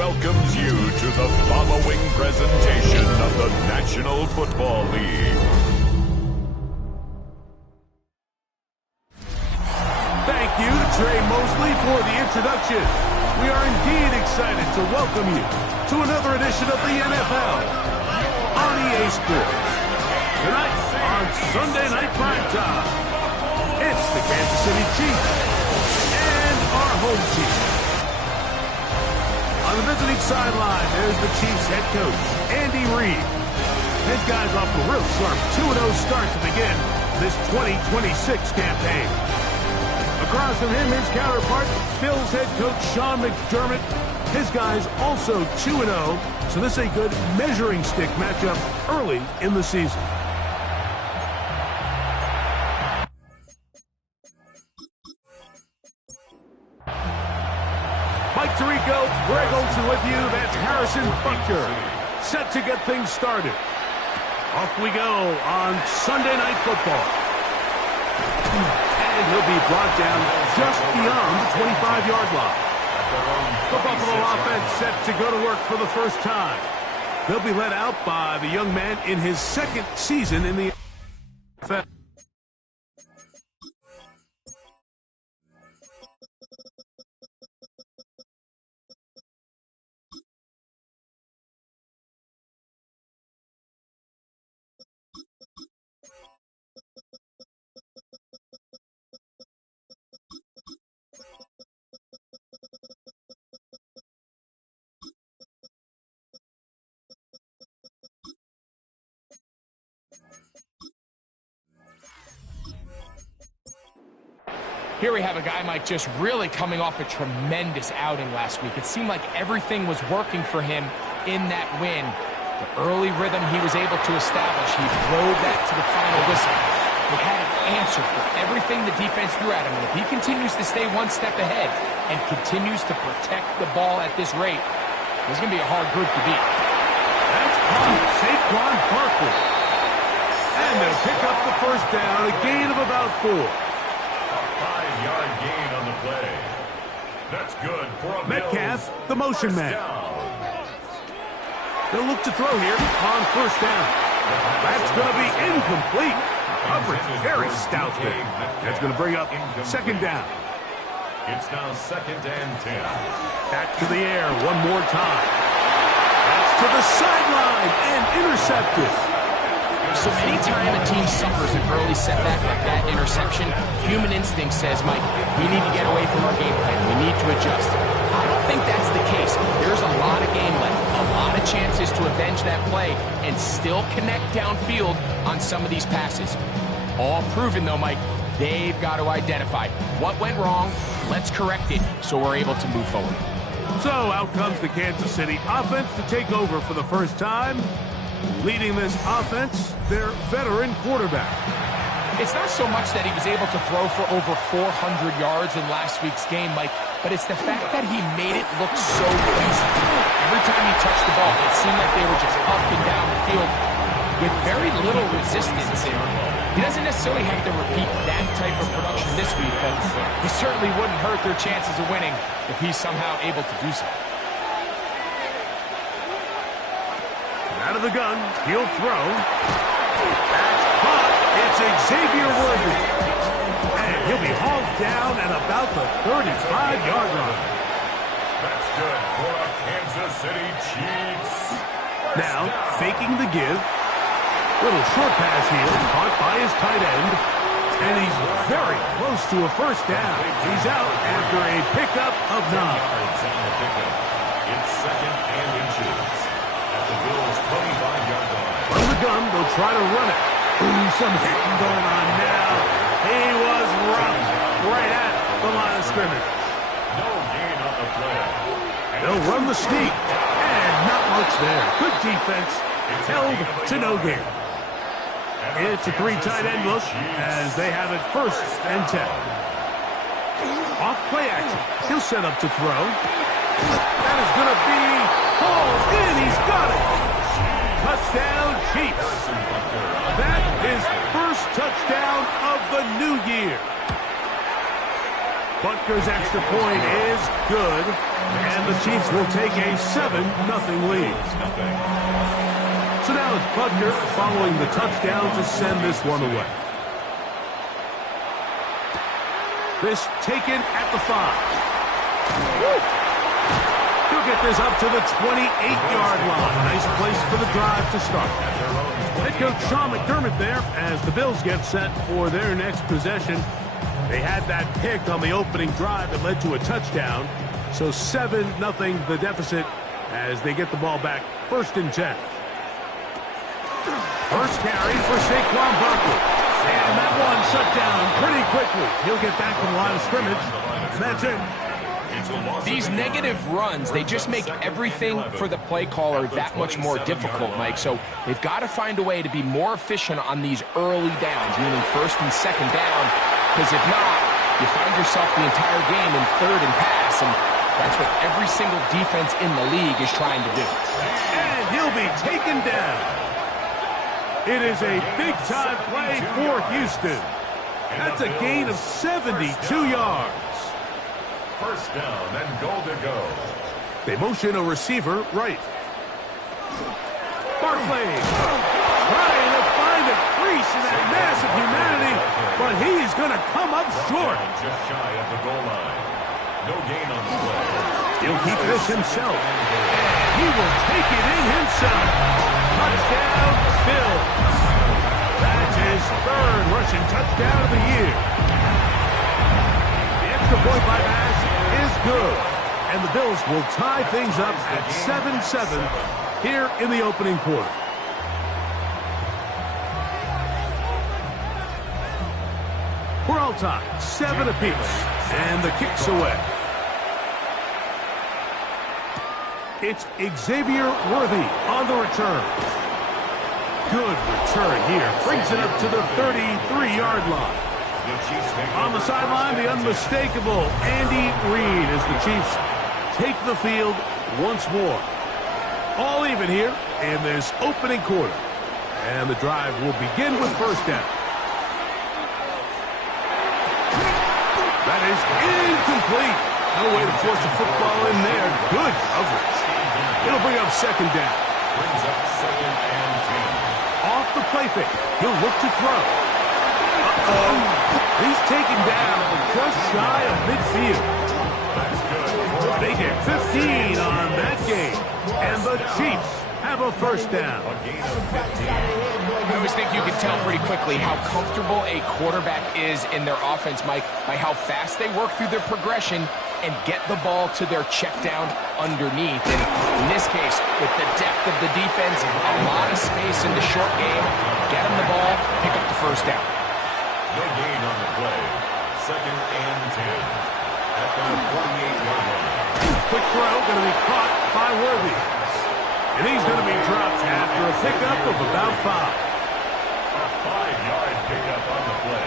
welcomes you to the following presentation of the National Football League. Thank you to Trey Mosley for the introduction. We are indeed excited to welcome you to another edition of the NFL on EA Sports. Tonight on Sunday Night Primetime, it's the Kansas City Chiefs and our home team. On the visiting sideline, there's the Chiefs head coach, Andy Reid. His guys off to a real sharp 2-0 start to begin this 2026 campaign. Across from him, his counterpart, Bills head coach Sean McDermott. His guys also 2-0, so this is a good measuring stick matchup early in the season. Mike Tirico, Greg Olsen with you. That's Harrison Butker, set to get things started. Off we go on Sunday Night Football. And he'll be brought down just beyond the 25-yard line. The Buffalo offense set to go to work for the first time. They'll be led out by the young man in his second season in the NFL. Here we have a guy, Mike, just really coming off a tremendous outing last week. It seemed like everything was working for him in that win. The early rhythm he was able to establish, he rode that to the final whistle. He had an answer for everything the defense threw at him. And if he continues to stay one step ahead and continues to protect the ball at this rate, there's going to be a hard group to beat. That's caught Saquon Barkley. And they'll pick up the first down, a gain of about 4. 5-yard gain on the play. That's good for a Metcalf, the motion man. They'll look to throw here on first down. That's going to be incomplete. Coverage very stout there. That's going to bring up second down. It's now 2nd and 10. Back to the air one more time. That's to the sideline and intercepted. So anytime a team suffers an early setback like that interception, human instinct says, Mike, we need to get away from our game plan. We need to adjust. I don't think that's the case. There's a lot of game left, a lot of chances to avenge that play and still connect downfield on some of these passes. All proven, though, Mike, they've got to identify what went wrong, let's correct it so we're able to move forward. So out comes the Kansas City offense to take over for the first time. Leading this offense, their veteran quarterback. It's not so much that he was able to throw for over 400 yards in last week's game, Mike, but it's the fact that he made it look so easy. Every time he touched the ball, it seemed like they were just up and down the field with very little resistance. And he doesn't necessarily have to repeat that type of production this week, but it certainly wouldn't hurt their chances of winning if he's somehow able to do so. Out of the gun, he'll throw. That's caught. It's Xavier Worthy. And he'll be hauled down at about the 35-yard line. That's good for a Kansas City Chiefs. Now, faking the give. Little short pass here, caught by his tight end. And he's very close to a first down. He's out after a pickup of 9. It's 2nd and inches. The Bills' 25-yard line. From the gun, they'll try to run it. Ooh, some hitting going on now. He was roughed right at the line of scrimmage. No gain on the play. They'll run the sneak. And not much there. Good defense. Held to no gain. It's a 3 tight end look as they have it 1st and 10. Off play action. He'll set up to throw. That is going to be hauled in. He's got it. Touchdown, Chiefs. That is first touchdown of the new year. Butker's extra point is good, and the Chiefs will take a 7-0 lead. So now it's Butker following the touchdown to send this one away. This taken at the 5. He'll get this up to the 28-yard line. Nice place for the drive to start. Head coach Sean McDermott there as the Bills get set for their next possession. They had that pick on the opening drive that led to a touchdown. So 7-0 the deficit as they get the ball back. 1st and 10. First carry for Saquon Barkley. And that one shut down pretty quickly. He'll get back to the line of scrimmage. And that's it. These negative runs, they just make everything for the play caller that much more difficult, Mike. So they've got to find a way to be more efficient on these early downs, meaning 1st and 2nd down. Because if not, you find yourself the entire game in 3rd and pass, and that's what every single defense in the league is trying to do. And he'll be taken down. It is a big-time play for Houston. That's a gain of 72 yards. 1st down and goal to go. They motion a receiver right. Barkley trying to find a crease in that mass of humanity, but he's going to come up short. Just shy of the goal line. No gain on the play. He'll keep this himself. And he will take it in himself. Touchdown, Bills. That's his 3rd rushing touchdown of the year. The extra point by Bass is good. And the Bills will tie things up at 7-7 here in the opening quarter. We're all tied, 7 apiece, and the kick's away. It's Xavier Worthy on the return. Good return here. Brings it up to the 33-yard line. On the sideline, the unmistakable Andy Reid as the Chiefs take the field once more. All even here in this opening quarter. And the drive will begin with 1st down. That is incomplete. No way to force a football in there. Good coverage. It'll bring up 2nd down. Brings up 2nd and 10. Off the play fake. He'll look to throw. He's taken down just shy of midfield. They get 15 on that game. And the Chiefs have a 1st down. I always think you can tell pretty quickly how comfortable a quarterback is in their offense, Mike, by how fast they work through their progression and get the ball to their check down underneath. And in this case, with the depth of the defense, a lot of space in the short game, get them the ball, pick up the 1st down. No gain on the play. 2nd and 10. At the 48-yard line. Quick throw going to be caught by Worthy. And he's going to be dropped after a pickup of about 5. A 5-yard pickup on the play.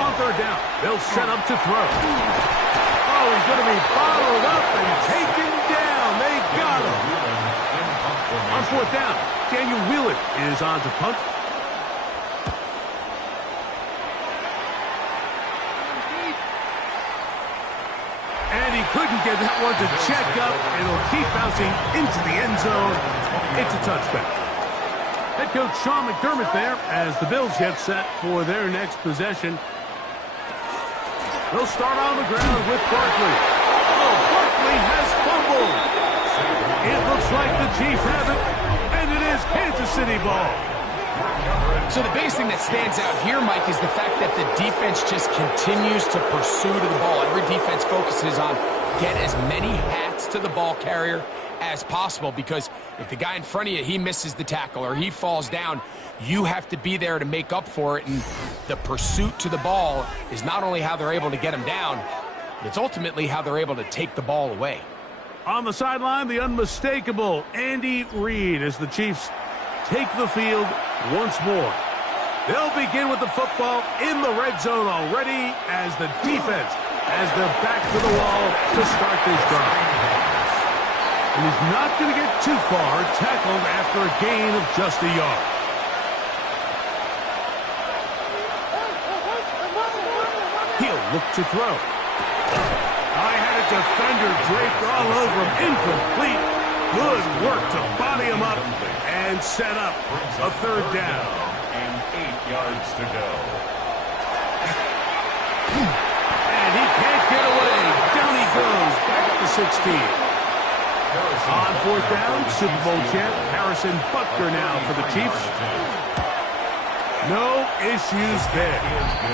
On 3rd down, they'll set up to throw. Oh, he's going to be bottled up and taken down. They got him. On 4th down, Daniel Whelan is on to punt. And he couldn't get that one to check up. It'll keep bouncing into the end zone. It's a touchback. Head coach Sean McDermott there as the Bills get set for their next possession. They'll start on the ground with Barkley. Oh, Barkley has fumbled. It looks like the Chiefs have it, and it is Kansas City ball. So the biggest thing that stands out here, Mike, is the fact that the defense just continues to pursue to the ball. Every defense focuses on get as many hats to the ball carrier as possible, because if the guy in front of you, he misses the tackle or he falls down, you have to be there to make up for it. And the pursuit to the ball is not only how they're able to get him down, it's ultimately how they're able to take the ball away. On the sideline, the unmistakable Andy Reid as the Chiefs take the field once more. They'll begin with the football in the red zone already as the defense has their back to the wall to start this drive. And he's not going to get too far, tackled after a gain of just a yard. He'll look to throw. I had a defender draped all over him. Incomplete. Good work to body him up and set up a third down. And 8 yards to go. And he can't get away. Down he goes. Back up to 16. On fourth down, Super Bowl champ Harrison Butker now for the Chiefs. No issues there.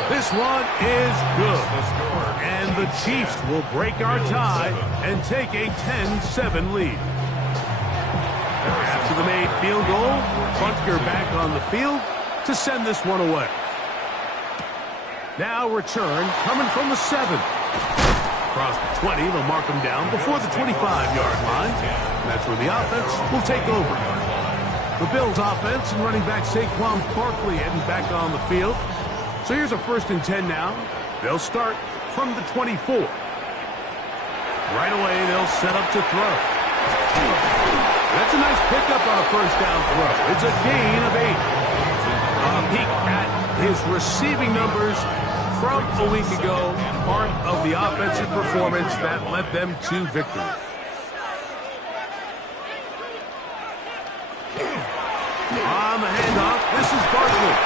This one is good. And the Chiefs will break our tie and take a 10-7 lead. After the made field goal, Butker back on the field to send this one away. Now return coming from the 7. Across the 20, they'll mark him down before the 25-yard line. And that's where the offense will take over. The Bills offense and running back Saquon Barkley heading back on the field. So here's a 1st and 10 now. They'll start from the 24. Right away, they'll set up to throw. That's a nice pickup on a 1st down throw. It's a gain of 8. A peek at his receiving numbers from a week ago, part of the offensive performance that led them to victory. On the handoff, this is Barkley.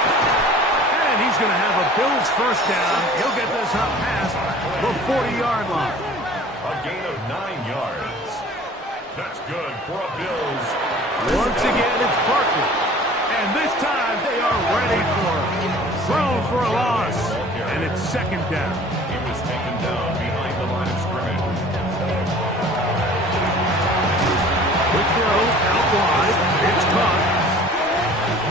And he's going to have a Bills 1st down. He'll get this up past the 40-yard line. A gain of 9 yards. That's good for a Bills. Once again, it's Barkley. And this time, they are ready for him. Thrown for a loss. And it's 2nd down. He was taken down behind the line of scrimmage. Quick throw, out wide. It's caught.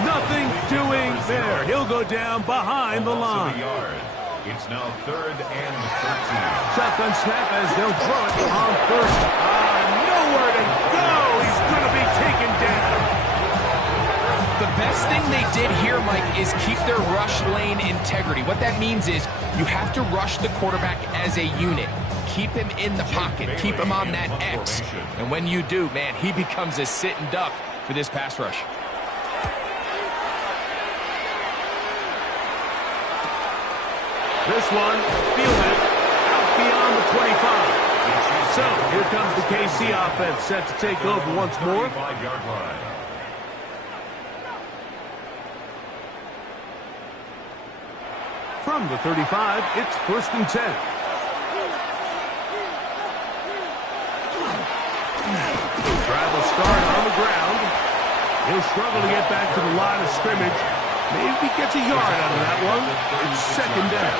Nothing doing there. He'll go down behind the line. It's now 3rd and 13. Shotgun snap as they'll throw it on 1st. Nowhere to go. He's going to be taken down. The best thing they did here, Mike, is keep their rush lane integrity. What that means is you have to rush the quarterback as a unit. Keep him in the pocket. Keep him on that X. And when you do, man, he becomes a sitting duck for this pass rush. This one, fielded out beyond the 25. So here comes the KC offense set to take over once more. 5-yard line. From the 35, it's 1st and 10. Travel start on the ground. He'll struggle to get back to the line of scrimmage. Maybe he gets a yard out of that one. It's 2nd down.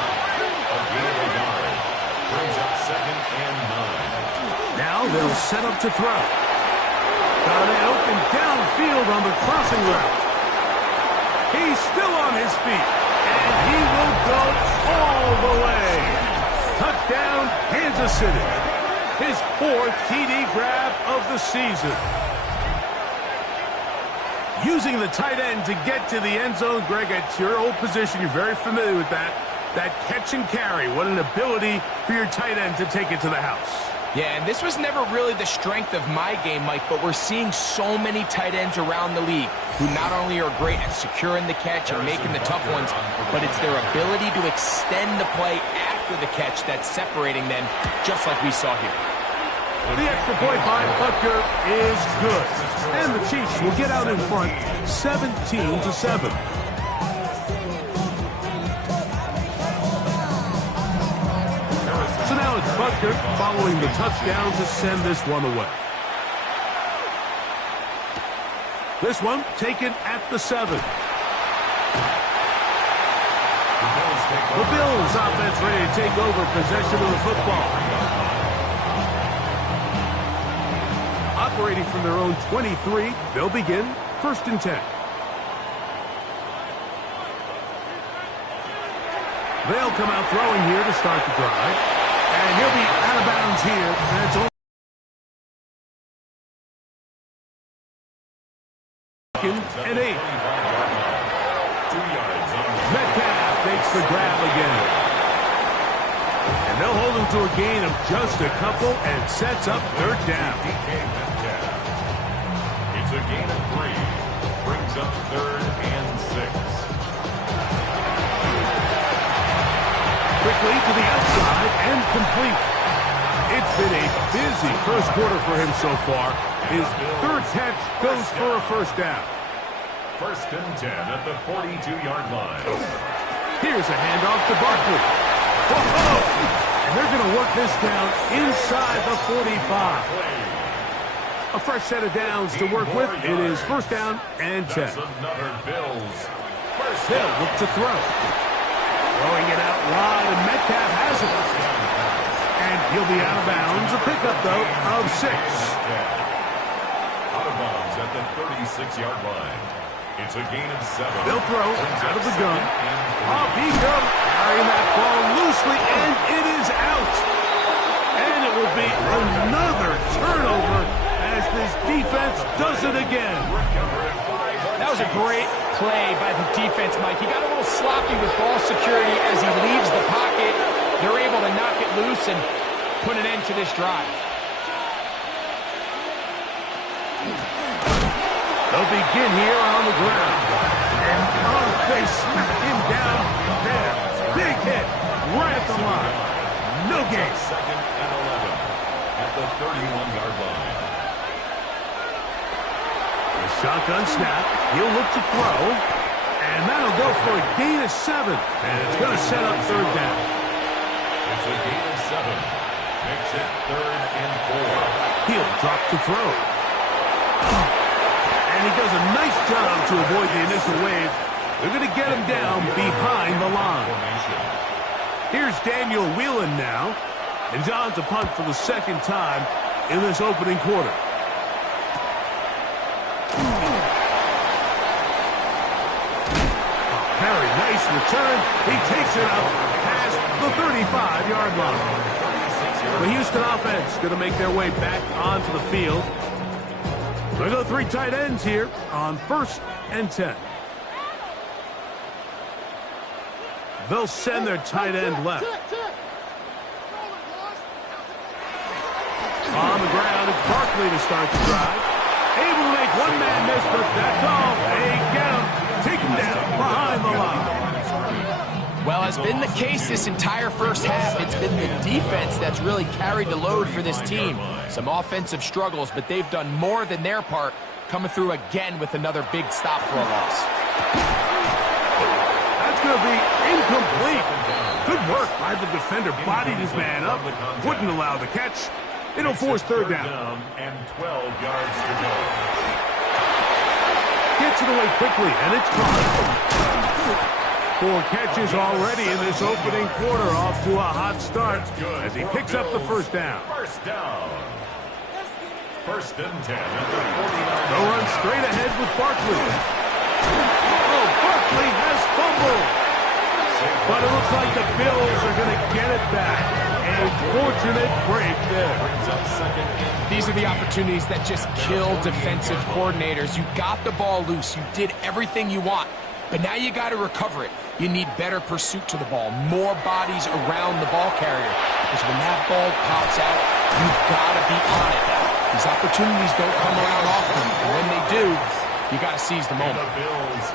A gain of a yard. Brings up 2nd and 9. Now they'll set up to throw. Got it open downfield on the crossing route. He's still on his feet. And he will go all the way. Touchdown, Kansas City. His 4th TD grab of the season. Using the tight end to get to the end zone, Greg, it's your old position. You're very familiar with that. That catch and carry. What an ability for your tight end to take it to the house. Yeah, and this was never really the strength of my game, Mike, but we're seeing so many tight ends around the league who not only are great at securing the catch and making the tough ones, but it's their ability to extend the play after the catch that's separating them, just like we saw here. The extra point by Butker is good. And the Chiefs will get out in front 17-7. So now it's Butker following the touchdown to send this one away. This one taken at the 7. The Bills offense ready to take over possession of the football. Operating from their own 23, they'll begin 1st and 10. They'll come out throwing here to start the drive. And he'll be out of bounds here. And it's only 2nd and 8. Metcalf makes the grab again. And they'll hold him to a gain of just a couple and sets up 3rd down. It's a gain of 3. Brings up 3rd and 6. quickly to the outside and complete. It's been a busy first quarter for him so far. His third catch goes for a first down. First and 10 at the 42-yard line. Here's a handoff to Barkley. And they're going to work this down inside the 45. A fresh set of downs to work with. It is first down and 10. That's another Bills. Hill look to throw. Throwing it out wide, and Metcalf has it. And he'll be out of bounds. A pickup, though, of 6. Out of bounds at the 36-yard line. It's a gain of 7. They'll throw out of the gun. Off he goes. Carrying that ball loosely, and it is out. And it will be another turnover as this defense does it again. That was a great play by the defense, Mike. He got a little sloppy with ball security as he leaves the pocket. They're able to knock it loose and put an end to this drive. They'll begin here on the ground. And they smack him down there. Big hit right at the line. No gain. Second and 11 at the 31-yard line. Shotgun snap. He'll look to throw. And that'll go for a gain of 7. And it's going to set up third down. It's a gain of 7. Makes it third and 4. He'll drop to throw. And he does a nice job to avoid the initial wave. They're going to get him down behind the line. Here's Daniel Whelan now. And he's on to punt for the second time in this opening quarter. Very nice return. He takes it out past the 35-yard line. The Houston offense going to make their way back onto the field. They'll go 3 tight ends here on first and 10. They'll send their tight end left. On the ground, it's Barkley to start the drive. Able to make one man miss, but that's all. They get him. Take him down behind the line. Well, as been the case this entire first half, it's been the defense that's really carried the load for this team. Some offensive struggles, but they've done more than their part, coming through again with another big stop for a loss. That's going to be incomplete. Good work by the defender. Bodied his man up. Wouldn't allow the catch. It'll force third down. And 12 yards to go. Gets it away quickly, and it's caught. 4 catches already in this opening quarter, off to a hot start as he picks up the first down. First down. First and 10 at the 49. They'll run straight ahead with Barkley. Oh, Barkley has fumbled. But it looks like the Bills are going to get it back. A fortunate break there. These are the opportunities that just kill defensive coordinators. You got the ball loose. You did everything you want. But now you got to recover it. You need better pursuit to the ball, more bodies around the ball carrier. Because when that ball pops out, you've got to be on it. These opportunities don't come around often. And when they do, you got to seize the moment.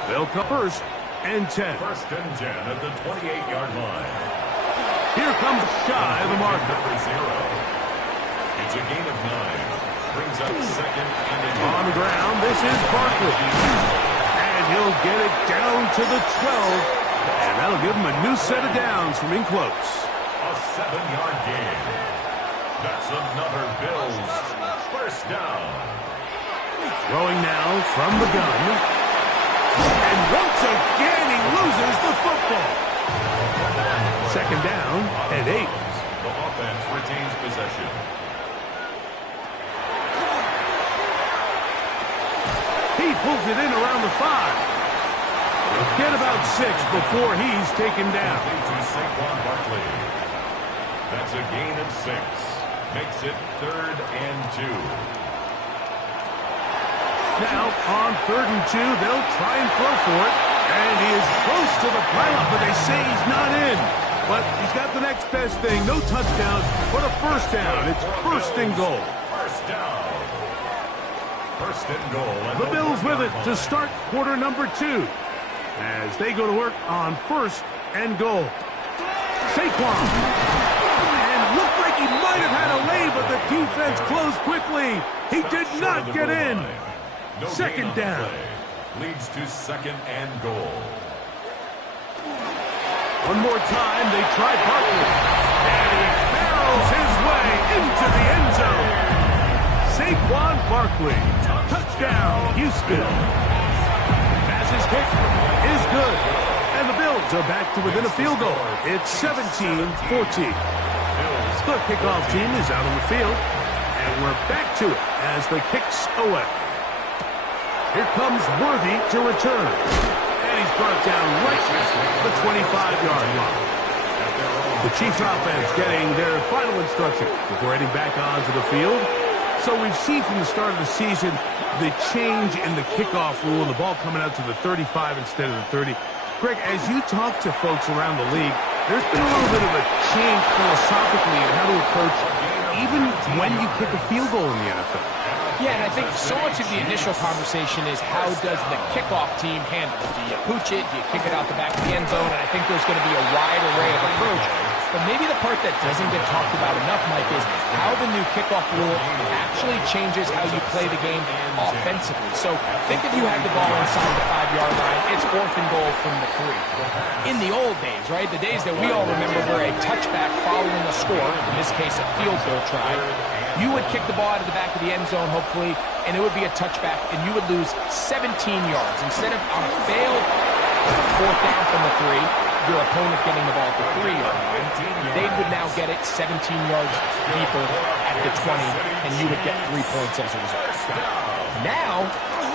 They'll come first and 10. First and 10 at the 28-yard line. Here comes shy of the mark. Number 0. It's a gain of 9. Brings up second and on the ground. This is Barkley. And he'll get it down to the 12. And that'll give him a new set of downs from in close. A 7-yard gain. That's another Bills first down. Throwing now from the gun. And once again, he loses the football. Second down and 8. The offense retains possession. He pulls it in around the 5. He'll get about 6 before he's taken down. To Saquon Barkley. That's a gain of 6. Makes it third and 2. Now, on third and 2, they'll try and throw for it. And he is close to the pile, but they say he's not in. But he's got the next best thing. No touchdown, but a first down. It's first and goal. First down. First and goal. The Bills with it to start quarter number 2. As they go to work on first and goal. Saquon. And looked like he might have had a lay, but the defense closed quickly. He did not get in. Second down. Leads to second and goal. One more time, they try Barkley. And he barrels his way into the end zone. Saquon Barkley. Touchdown, Houston. Pass's kick is good. And the Bills are back to within a field goal. It's 17-14. The kickoff team is out on the field. And we're back to it as the kick's away. Here comes Worthy to return. And he's brought down right at the 25-yard line. The Chiefs offense getting their final instruction before heading back onto the field. So we've seen from the start of the season the change in the kickoff rule, the ball coming out to the 35 instead of the 30. Greg, as you talk to folks around the league, there's been a little bit of a change philosophically in how to approach even when you kick a field goal in the NFL. Yeah, and I think so much of the initial conversation is how does the kickoff team handle it? Do you pooch it? Do you kick it out the back of the end zone? And I think there's going to be a wide array of approach. But maybe the part that doesn't get talked about enough, Mike, is how the new kickoff rule actually changes how you play the game offensively. So think if you had the ball inside the 5-yard line, it's 4th and goal from the 3. In the old days, right, the days that we all remember were a touchback following a score, in this case a field goal try, you would kick the ball out of the back of the end zone, hopefully, and it would be a touchback, and you would lose 17 yards. Instead of on a failed 4th down from the 3, your opponent getting the ball at the 3-yard line, they would now get it 17 yards deeper at the 20, and you would get 3 points as a result. Now,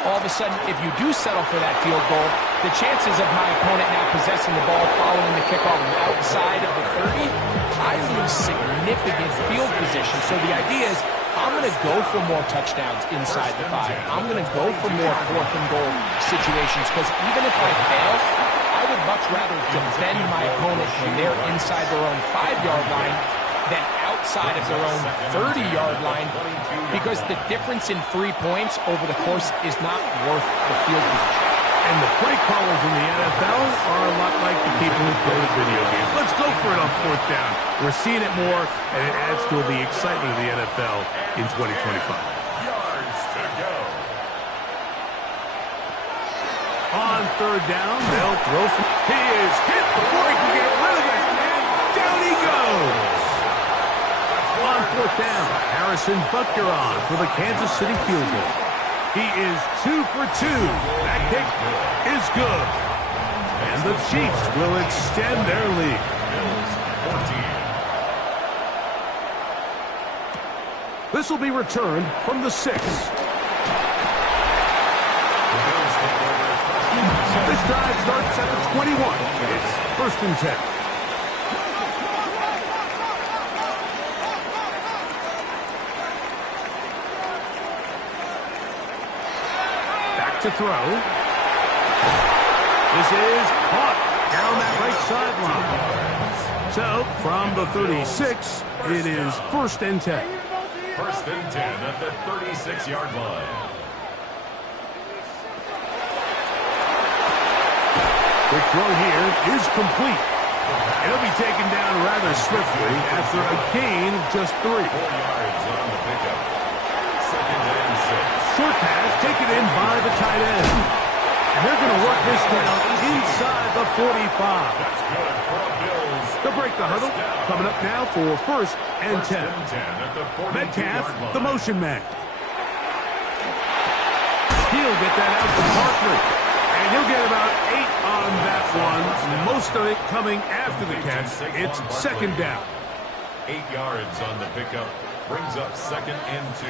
all of a sudden, if you do settle for that field goal, the chances of my opponent now possessing the ball following the kickoff outside of the 30, I lose significant field position. So the idea is I'm going to go for more touchdowns inside the 5. I'm going to go for more 4th and goal situations because even if I fail, I would much rather defend my opponent when they're inside their own 5-yard line than outside of their own 30-yard line because the difference in 3 points over the course is not worth the field position. And the play callers in the NFL are a lot like the people who play video games. Let's go for it on 4th down. We're seeing it more, and it adds to the excitement of the NFL in 2025. Yards to go. On 3rd down, they'll throw from... He is hit before he can get rid of it, and down he goes. On 4th down, Harrison Butker on for the Kansas City field goal. He is 2 for 2. That kick is good. And the Chiefs will extend their lead. This will be returned from the 6. This drive starts at the 21. It's 1st and 10. To throw. This is caught down that right sideline. So, from the 36, it is 1st and 10. 1st and 10 at the 36-yard line. The throw here is complete. It'll be taken down rather swiftly after a gain of just 3. 4 yards on the pickup. 2nd and 6. Short pass taken in by the tight end. And they're going to work this down inside the 45. That's good for the Bills. They'll break the huddle. Coming up now for 1st and 10. 1st and 10 at the 42-yard Metcalf, line. the motion man. He'll get that out to Barkley. And he'll get about 8 on that one. Most of it coming after the catch. It's 2nd down. 8 yards on the pickup. Brings up 2nd and 2.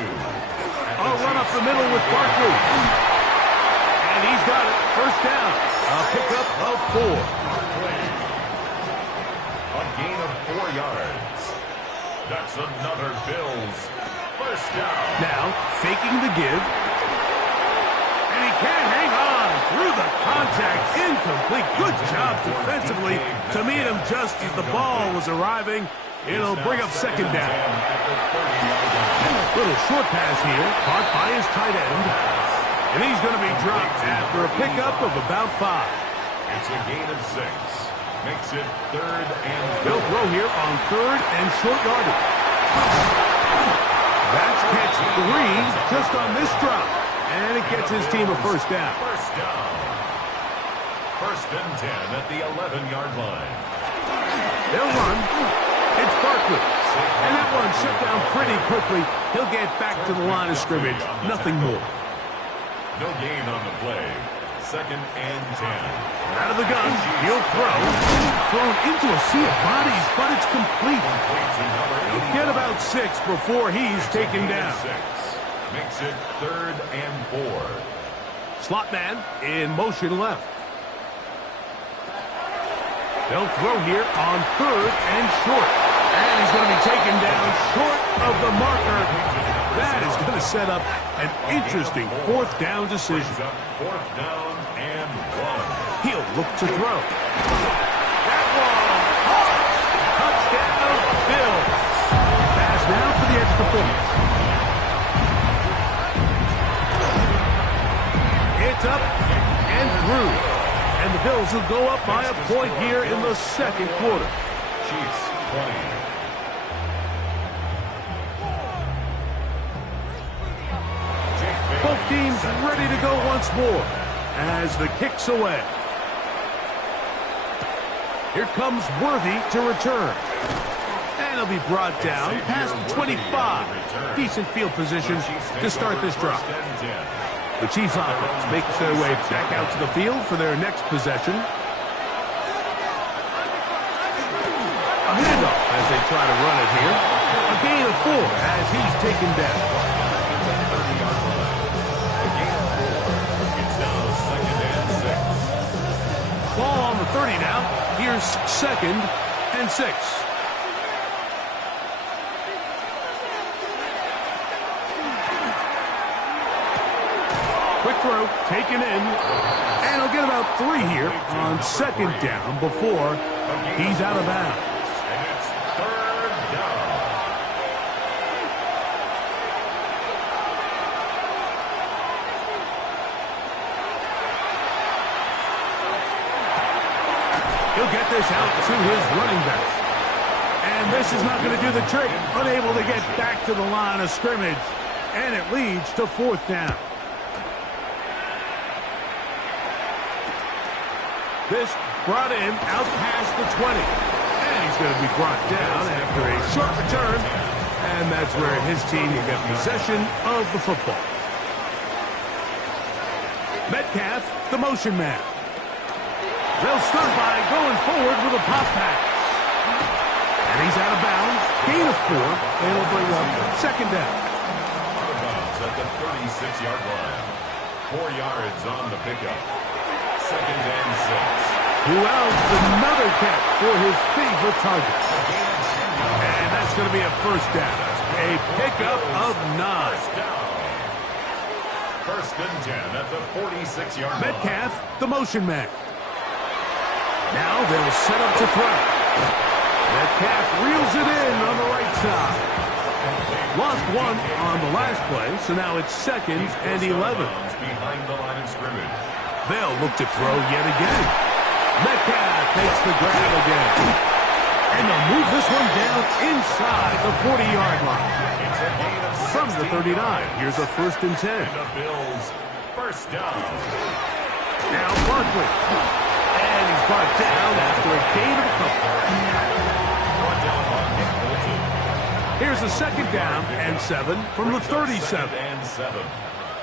I'll run up the middle with Barkley. And he's got it. 1st down. A pickup of 4. A gain of 4 yards. That's another Bills 1st down. Now, faking the give. And he can't hang on through the contact. Incomplete. Good job defensively to meet him just as the ball was arriving. It'll bring up 2nd down. Little short pass here, caught by his tight end. And he's going to be dropped after a pickup of about 5. It's a gain of 6. Makes it 3rd and They'll throw here on 3rd and short yardage. That's catch 3 just on this drop. And it gets his team a first down. First down. 1st and 10 at the 11-yard line. They'll run. It's Barkley. And that one shut down pretty quickly. He'll get back to the line of scrimmage. Nothing more. No gain on the play. 2nd and 10. Out of the gun. He'll throw. Thrown into a sea of bodies, but it's complete. He'll get about 6 before he's taken down. 6. Makes it 3rd and 4. Slot man in motion left. They'll throw here on 3rd and short. And he's going to be taken down short of the marker. That is going to set up an interesting 4th down decision. 4th down and 1. He'll look to throw. That one. Touchdown, Bills. Pass now for the extra point. It's up and through. And the Bills will go up by a point here in the 2nd quarter. Chiefs 20. Both teams ready to go once more as the kick's away. Here comes Worthy to return. And he'll be brought down past the 25. Decent field position to start this drive. The Chiefs offense makes their way back out to the field for their next possession. A handoff as they try to run it here. A gain of 4 as he's taken down. Ball on the 30 now. Here's 2nd and 6. Quick throw, taken in. And he'll get about 3 here on 2nd down before he's out of bounds. And it's 3rd down. He'll get this out to his running back. And this is not going to do the trick. Unable to get back to the line of scrimmage. And it leads to 4th down. This brought him out past the 20. And he's going to be brought down after a short return. And that's where his team will get possession of the football. Metcalf, the motion man. They'll start by going forward with a pop pass. And he's out of bounds. Gain of 4. And it'll bring up 2nd down. Out of bounds at the 36-yard line. 4 yards on the pickup. 2nd and 6. Who else? Another catch for his favorite target. And that's going to be a first down. A pickup of 9. 1st and 10 at the 46-yard line. Metcalf, the motion man. Now they'll set up to throw. Metcalf reels it in on the right side. Lost 1 on the last play, so now it's 2nd and 11. Behind the line of scrimmage. They'll look to throw yet again. Metcalf makes the grab again. And they'll move this one down inside the 40-yard line. From the 39, here's a 1st and 10. And the Bills, first down. Now Barkley. And he's brought down after a gain of a couple. Here's a 2nd down and 7 from the 37. 2nd and 7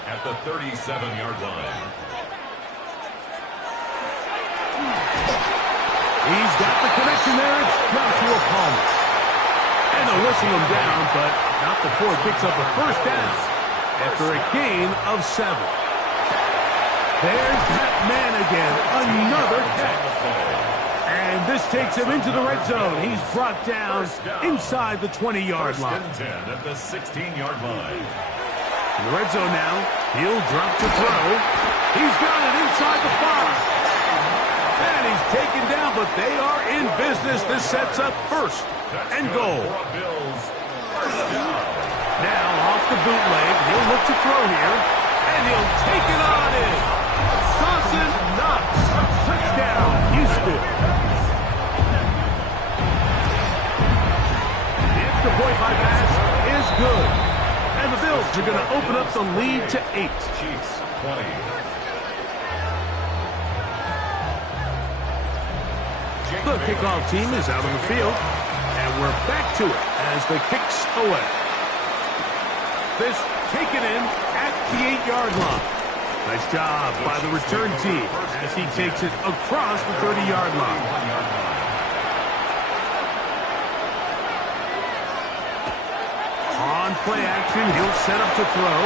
at the 37-yard line. He's got the connection there. It's Joshua Palmer. And they'll whistle him down, but not before it picks up a first down after a gain of 7. There's that man again. Another catch. And this takes him into the red zone. He's brought down inside the 20-yard line. 1st and 10 at the 16-yard line. In the red zone now. He'll drop to throw. He's got it inside the 5. And he's taken down, but they are in business. This sets up 1st and goal. Now off the bootleg. He'll look to throw here. And he'll take it on in. Dawson Knox. Touchdown, Houston. extra point by pass is good. And the Bills are going to open up the lead to 8. Chiefs 20. The kickoff team is out on the field, and we're back to it as the kicks away. This taken in at the 8-yard line. Nice job by the return team as he takes it across the 30-yard line. On play action, he'll set up to throw.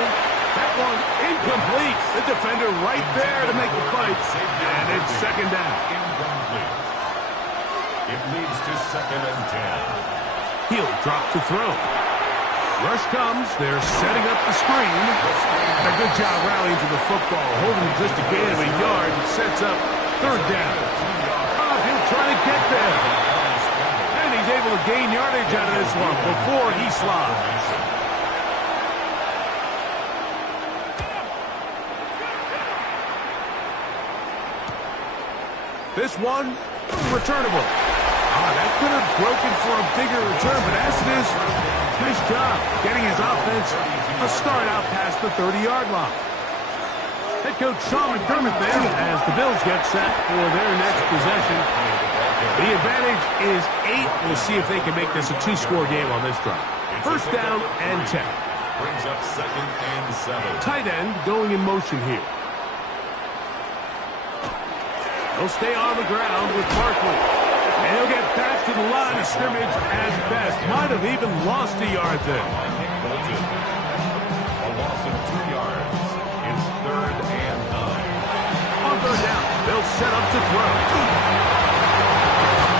That one incomplete. The defender right there to make the play, and it's second down. Incomplete. It leads to 2nd and 10. He'll drop to throw. Rush comes. They're setting up the screen. A good job rallying to the football, holding just a gain of a yard. Sets up 3rd down. Oh, he'll try to get there. And he's able to gain yardage out of this one before he slides. This one, returnable. That could have broken for a bigger return, but as it is, nice job getting his offense a start out past the 30-yard line. Head coach Sean McDermott there as the Bills get set for their next possession. The advantage is 8. We'll see if they can make this a 2-score game on this drive. 1st down and 10. Brings up 2nd and 7. Tight end going in motion here. He'll stay on the ground with Barkley. And he'll get back to the line of scrimmage at best. Might have even lost a yard there. A loss of 2 yards. It's 3rd and 9. On 3rd down, they'll set up to throw.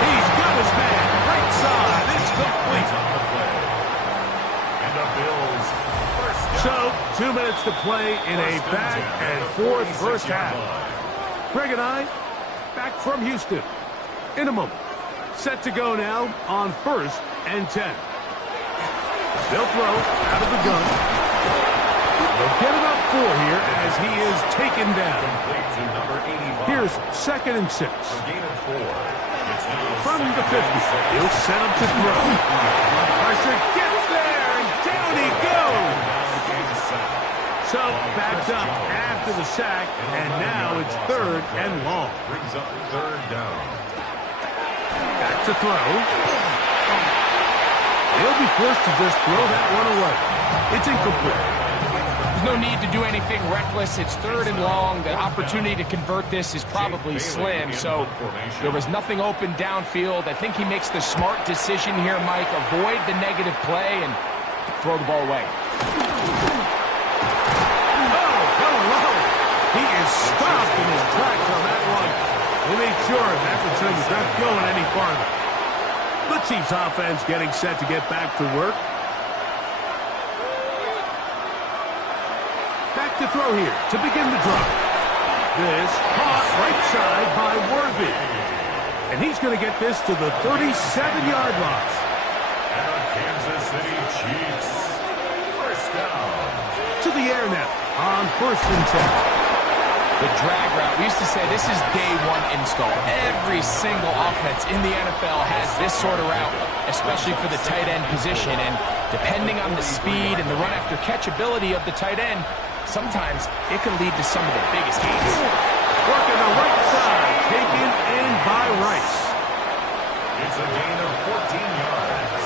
He's got his man. Right side. It's complete. On the play. And the Bills first down. So, 2 minutes to play in a back and forth first half. Greg and I, back from Houston. In a moment. Set to go now on 1st and 10. They'll throw out of the gun. They'll get it up 4 here as he is taken down. Here's 2nd and 6. From the 50, he'll set up to throw. Pressure gets there, and down he goes. So backed up after the sack, and now it's 3rd and long. Brings up 3rd down. Back to throw. He'll be forced to just throw that one away. It's incomplete. There's no need to do anything reckless. It's 3rd and long. The opportunity to convert this is probably slim. So there was nothing open downfield. I think he makes the smart decision here, Mike. Avoid the negative play and throw the ball away. Oh, hello. He is stopped in his tracks on that one. They made sure that return was not going any farther. The Chiefs offense getting set to get back to work. Back to throw here to begin the drive. This caught right side by Worthy. And he's going to get this to the 37-yard line. And the Kansas City Chiefs. First down. To the air now on 1st and 10. The drag route, we used to say this is day 1 install. Every single offense in the NFL has this sort of route, especially for the tight end position. And depending on the speed and the run-after-catch ability of the tight end, sometimes it can lead to some of the biggest gains. Working the right side, taken in by Rice. It's a gain of 14 yards.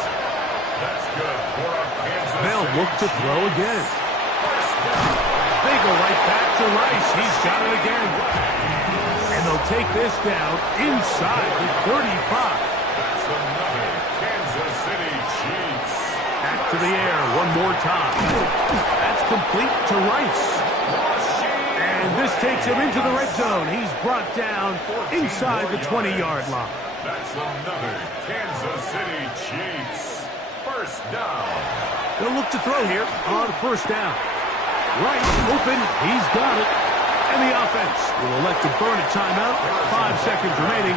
That's good for a Kansas City. They'll look to throw again. First down. They go right back to Rice. He's got it again. And they'll take this down inside the 35. That's another Kansas City Chiefs. Back to the air one more time. That's complete to Rice. And this takes him into the red zone. He's brought down inside the 20-yard line. That's another Kansas City Chiefs. First down. They'll look to throw here on 1st down. Rice open. He's got it. And the offense will elect to burn a timeout with 5 seconds remaining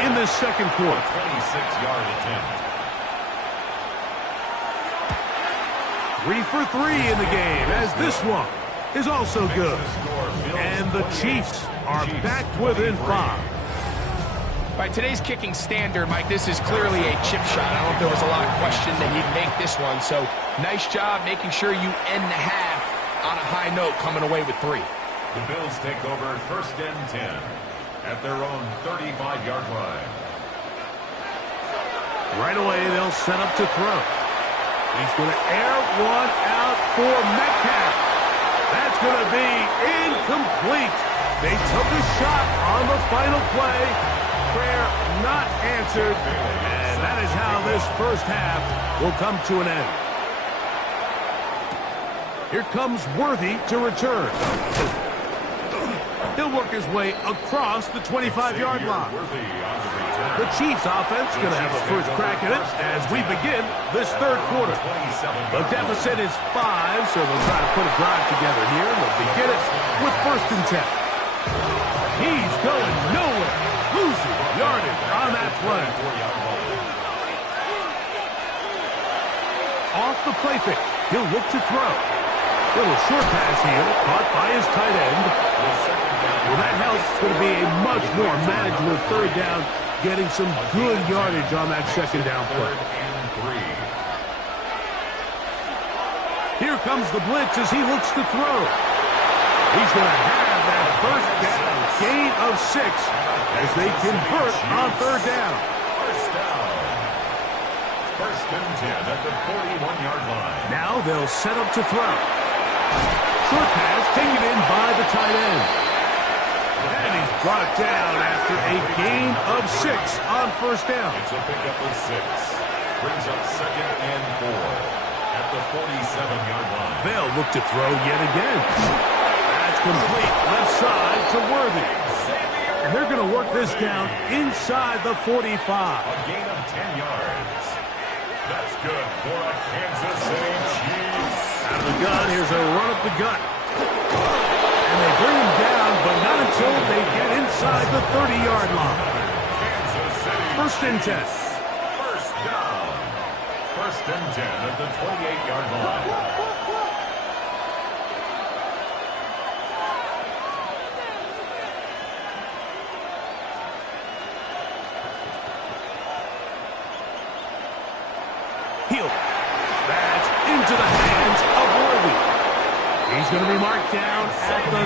in the 2nd quarter. 26-yard attempt. 3 for 3 in the game as this one is also good. And the Chiefs are back within 5. By today's kicking standard, Mike, this is clearly a chip shot. I don't know if there was a lot of question that he'd make this one. So nice job making sure you end the half on a high note, coming away with 3. The Bills take over 1st and 10 at their own 35-yard line. Right away, they'll set up to throw. He's going to air one out for Metcalf. That's going to be incomplete. They took a shot on the final play. Prayer not answered. And that is how this first half will come to an end. Here comes Worthy to return. He'll work his way across the 25-yard line. The Chiefs offense going to have a first crack at it as we begin this third quarter. The deficit is 5, so they'll try to put a drive together here. They'll begin it with 1st and 10. He's going nowhere. Losing yardage on that play. Off the play fake. He'll look to throw. Little short pass here, caught by his tight end. Well, that helps. It's going to be a much more manageable 3rd down, getting some good yardage on that 2nd down play. Here comes the blitz as he looks to throw. He's going to have that 1st down, gain of 6 as they convert on 3rd down. 1st and 10 at the 41-yard line. Now they'll set up to throw. Short pass taken in by the tight end. And he's brought down after a gain of 6 on 1st down. It's a pickup of 6. Brings up 2nd and 4 at the 47-yard line. They'll look to throw yet again. That's complete left side to Worthy. And they're going to work this down inside the 45. A gain of 10 yards. That's good for a Kansas City Chiefs. Out of the gun, here's a run up the gut. And they bring him down, but not until they get inside the 30-yard line. Kansas City 1st and 10. 1st down. 1st and 10 at the 28-yard line. That's into the hands of Worthy. He's going to be marked down at the...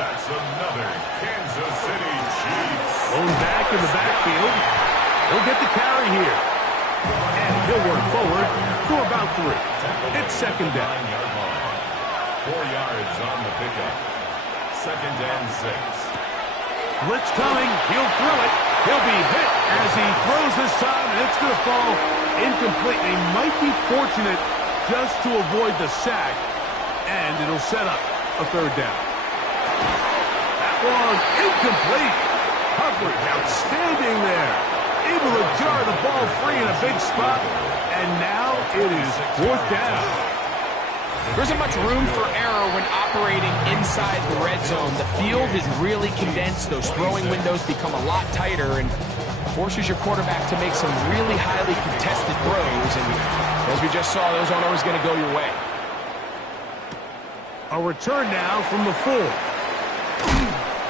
That's another Kansas City Chiefs. Thrown back in the backfield. He'll get the carry here. And he'll work forward for about 3. It's 2nd down. 4 yards on the pickup. 2nd and 6. Blitz coming. He'll throw it. He'll be hit as he throws this time, and it's going to fall incomplete. He might be fortunate just to avoid the sack, and it'll set up a 3rd down. That one incomplete. Coverage outstanding there. Able to jar the ball free in a big spot, and now it is 4th down. There isn't much room for error when operating inside the red zone. The field is really condensed. Those throwing windows become a lot tighter and forces your quarterback to make some really highly contested throws. And as we just saw, those aren't always going to go your way. A return now from the 4.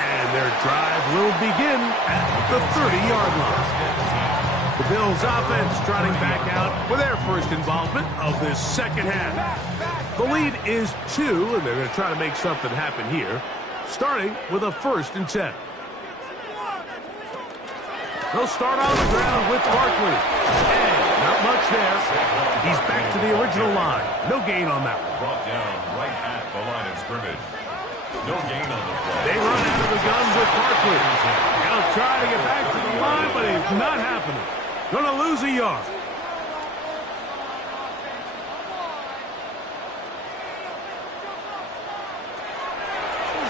And their drive will begin at the 30-yard line. The Bills offense trotting back out for their first involvement of this 2nd half. The lead is 2, and they're going to try to make something happen here, starting with a 1st and 10. They'll start on the ground with Barkley. And not much there. He's back to the original line. No gain on that one. Brought down right at the line of scrimmage. No gain on the play. They run out of the gun with Barkley. They'll try to get back to the line, but it's not happening. Going to lose a yard.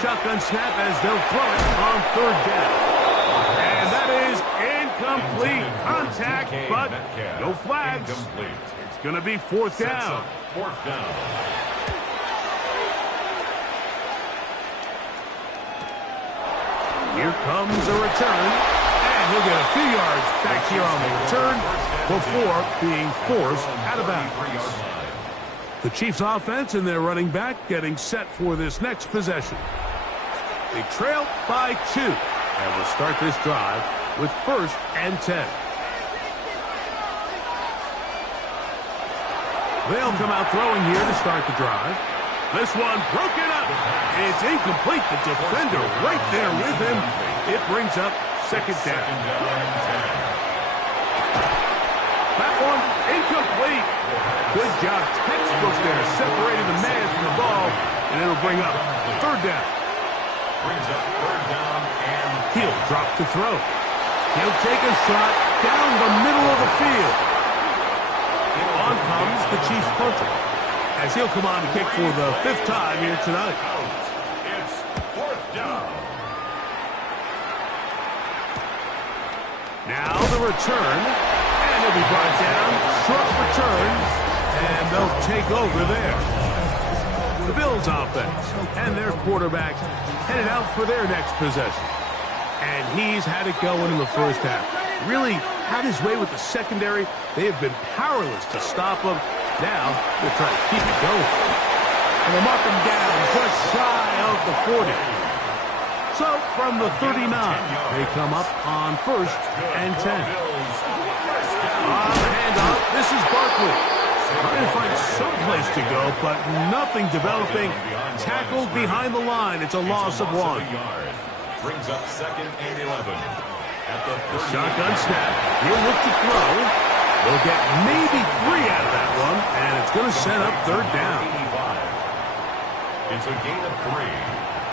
Shotgun snap as they'll throw it on 3rd down. And that is incomplete. Contact, but no flags. It's going to be 4th down. 4th down. Here comes a return. And he'll get a few yards back here on the return before being forced out of bounds. The Chiefs offense and their running back getting set for this next possession. They trail by 2. And we'll start this drive with 1st and 10. They'll come out throwing here to start the drive. This one broken up. It's incomplete. The defender right there with him. It brings up 2nd down. That one incomplete. Good job. Textbook there, separating the man from the ball, and it'll bring up 3rd down. Brings up 3rd down and He'll drop to throw. He'll take a shot down the middle of the field. On comes the Chiefs punter, as he'll come on to kick for the 5th time here tonight. it's 4th down. Now the return, and he'll be brought down. Short return, and they'll take over there. The Bills offense and their quarterback headed out for their next possession. And he's had it going in the first half. Really had his way with the secondary. They have been powerless to stop him. Now they're trying to keep it going. And they'll mark him down just shy of the 40. So from the 39, they come up on 1st and 10. On the handoff, this is Barkley. Trying to find some place to go, but nothing developing. Tackled behind the line. It's a loss of 1. Brings up 2nd and 11. At the Shotgun snap. He'll look to throw. They'll get maybe 3 out of that one, and it's going to set up 3rd down. It's a gain of 3.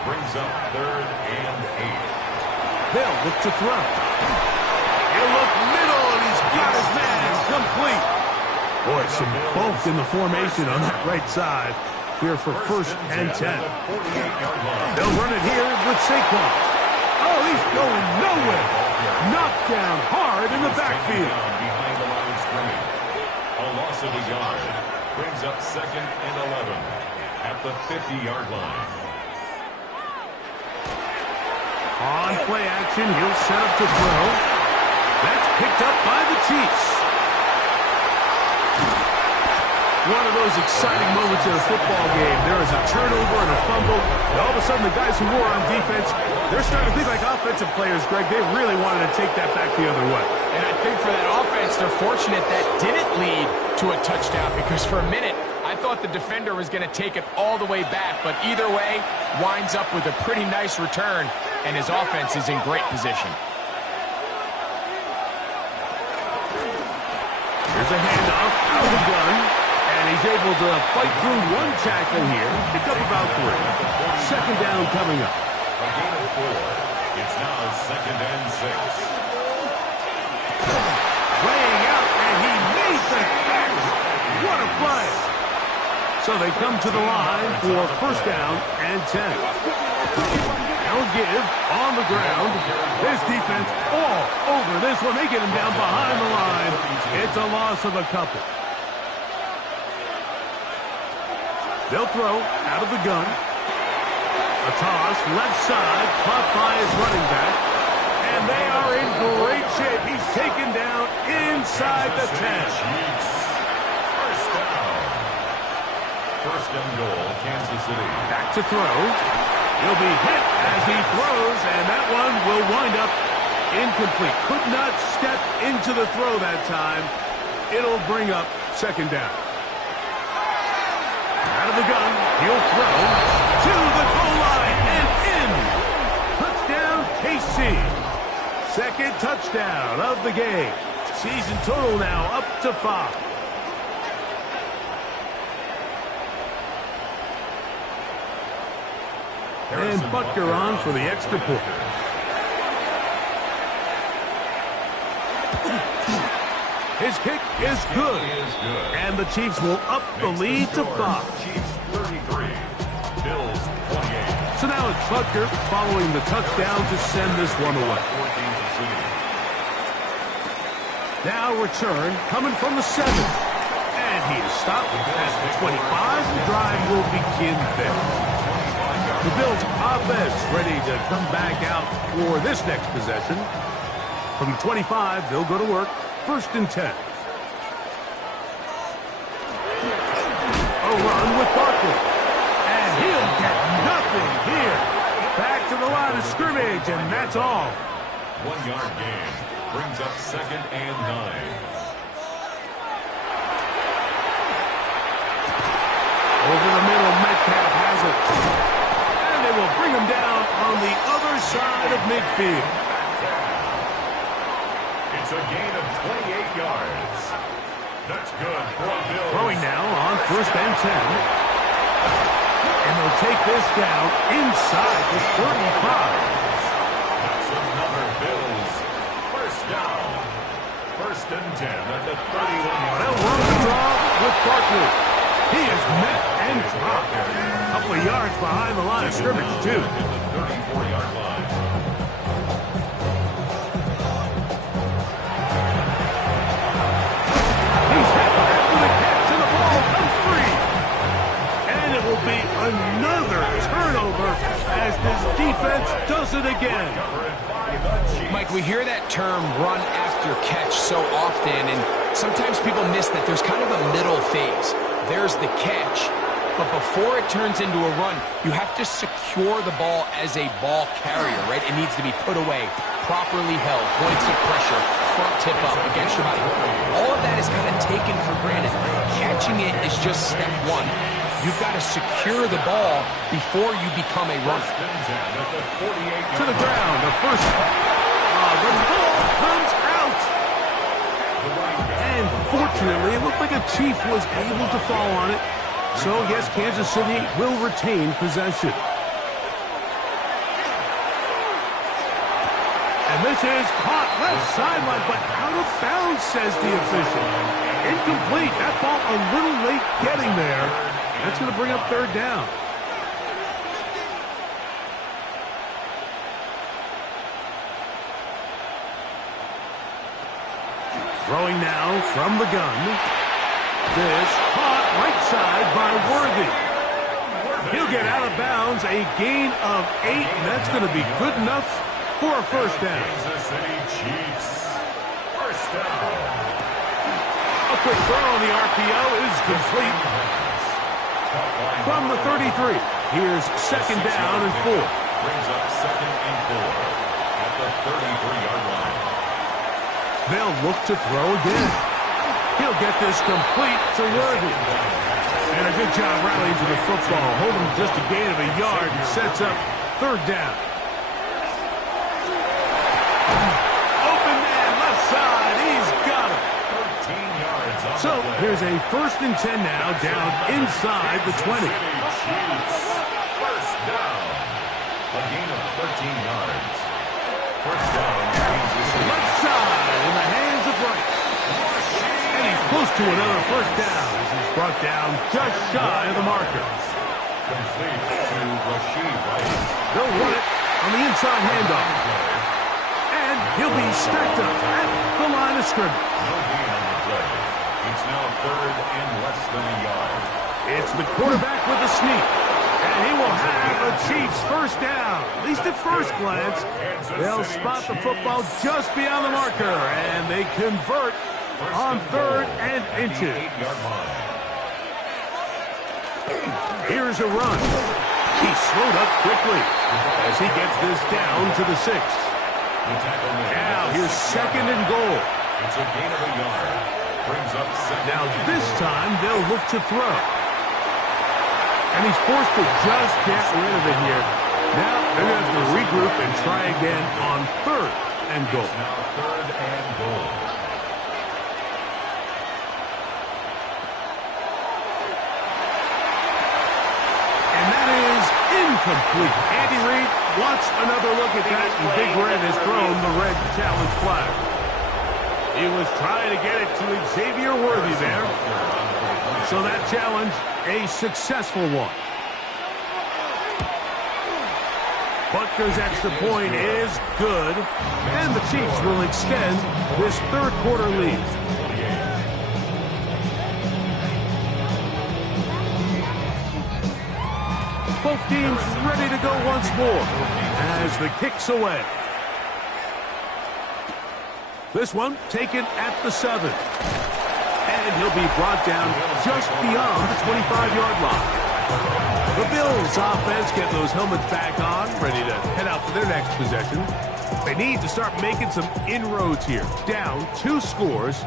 Brings up 3rd and 8. They'll look to throw. He'll look middle, and he's got his man complete. Boy, some bulk in the formation on that right side here for 1st and 10. They'll run it here with Saquon. Oh, he's going nowhere. Knocked down hard in the backfield. Behind the line of scrimmage. A loss of a yard. Brings up 2nd and 11 at the 50-yard line. On play action, he'll set up to throw. That's picked up by the Chiefs. One of those exciting moments in a football game. There is a turnover and a fumble. And all of a sudden, the guys who were on defense, they're starting to think like offensive players, Greg. They really wanted to take that back the other way. And I think for that offense, they're fortunate that didn't lead to a touchdown, because for a minute, I thought the defender was going to take it all the way back. But either way, winds up with a pretty nice return, and his offense is in great position. Here's a handoff out of the gun. And he's able to fight through 1 tackle here. Pick up about 3. 2nd down coming up. A gain of 4. It's now 2nd and 6. Laying out, and he made the catch. What a play. So they come to the line for 1st down and 10. They'll give on the ground. This defense all over this one. They get him down behind the line. It's a loss of a couple. They'll throw out of the gun. A toss, left side, caught by his running back. And they are in great shape. He's taken down inside the 10. First down. 1st and goal, Kansas City. Back to throw. He'll be hit as he throws, and that one will wind up incomplete. Could not step into the throw that time. It'll bring up 2nd down. Out of the gun, he'll throw to the goal line and in. Touchdown, KC. 2nd touchdown of the game. Season total now up to 5. And Butker on for the extra point. His kick is good. And the Chiefs will up the lead to 5. Chiefs 33. Bills 28. So now it's Butker following the touchdown to send this one away. Now return coming from the 7. And he is stopped at the 25. The drive will begin there. The Bills offense ready to come back out for this next possession. From the 25, they'll go to work. 1st and 10. A run with Barkley. And he'll get nothing here. Back to the line of scrimmage, and that's all. 1-yard gain. Brings up 2nd and 9. Over the middle, Metcalf has it. And they will bring him down on the other side of midfield. It's a gain of 28 yards. That's good for Bills. Throwing now on 1st and 10. And they'll take this down inside the 35. That's another Bills. First down. 1st and 10 at the 31-yard line. They'll run the draw with Barkley. He is met and dropped. A couple of yards behind the line of scrimmage, too. At the 34-yard line. He's hit after the catch, and the ball comes free. And it will be another turnover as this defense does it again. Mike, we hear that term run after catch so often, and sometimes people miss that there's kind of a middle phase. There's the catch, but before it turns into a run, you have to secure the ball as a ball carrier, right? It needs to be put away, properly held, points of pressure, front tip up against your body. All of that is kind of taken for granted. Catching it is just step one. You've got to secure the ball before you become a runner. To the ground, the first. The ball comes out. And fortunately, it looked like a Chief was able to fall on it. So, yes, Kansas City will retain possession. And this is caught left sideline, but out of bounds, says the official. Incomplete. That ball a little late getting there. That's going to bring up 3rd down. Throwing now from the gun. This caught right side by Worthy. He'll get out of bounds, a gain of 8, and that's going to be good enough for a 1st down. Kansas City Chiefs. 1st down. A quick throw on the RPO is complete. From the 33, here's 2nd down and 4. Brings up 2nd and 4 at the 33-yard line. They'll look to throw again. He'll get this complete to Worthy. And a good job rallying to the football. Holding just a gain of a yard and sets up 3rd down. Open man, left side. He's got it. 13 yards on So the play. here's a 1st and 10 now, down inside the 20. Kansas City Chiefs. 1st down. A gain of 13 yards. 1st down. Kansas City. Left side in the hands of Rice. And he's close to another 1st down as he's brought down just shy of the marker. Complete to Rashee Rice. They'll run it on the inside handoff. And he'll be stacked up at the line of scrimmage. No gain on the play. It's now 3rd and less than a yard. It's the quarterback with the sneak. And he will have a Chiefs 1st down. At least at first glance, they'll spot the football just beyond the marker. And they convert on 3rd and inches. 8-yard line. Here's a run. He slowed up quickly as he gets this down to the 6. The tackle made. Now here's 2nd and goal. It's a gain of a yard. Brings up 2nd. Now this time they'll look to throw. And he's forced to just get rid of it here. Now they're going to have to regroup and try again on 3rd and goal. Now 3rd and goal. And that is incomplete. Andy Reid wants another look at that, and Big Red has thrown the red challenge flag. He was trying to get it to Xavier Worthy there. So that challenge, a successful one. Butker's extra point is good, and the Chiefs will extend this 3rd quarter lead. Both teams ready to go once more as the kick's away. This one taken at the 7. And he'll be brought down just beyond the 25-yard line. The Bills offense getting those helmets back on, ready to head out for their next possession. They need to start making some inroads here. Down 2 scores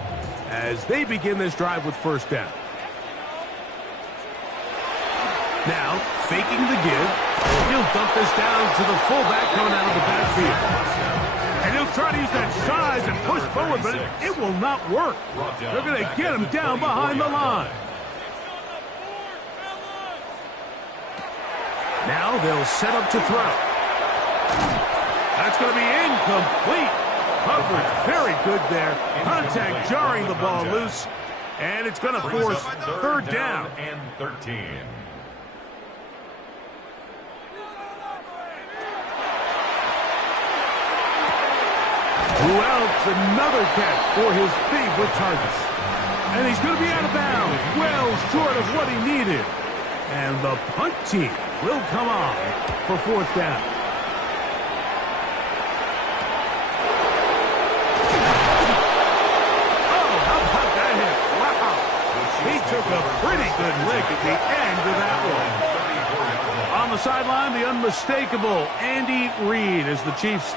as they begin this drive with first down. Now, faking the give. He'll dump this down to the fullback coming out of the backfield. And he'll try to use that size and push forward, but it will not work. They're going to get him down behind the line. Now they'll set up to throw. That's going to be incomplete. Coverage very good there. Contact jarring the ball loose. And it's going to force third down. And 13. Who else? Another catch for his favorite targets. And he's going to be out of bounds, well short of what he needed. And the punt team will come on for fourth down. Oh, how about that hit? Wow. He took a pretty good lick at the end of that one. On the sideline, the unmistakable Andy Reid as the Chiefs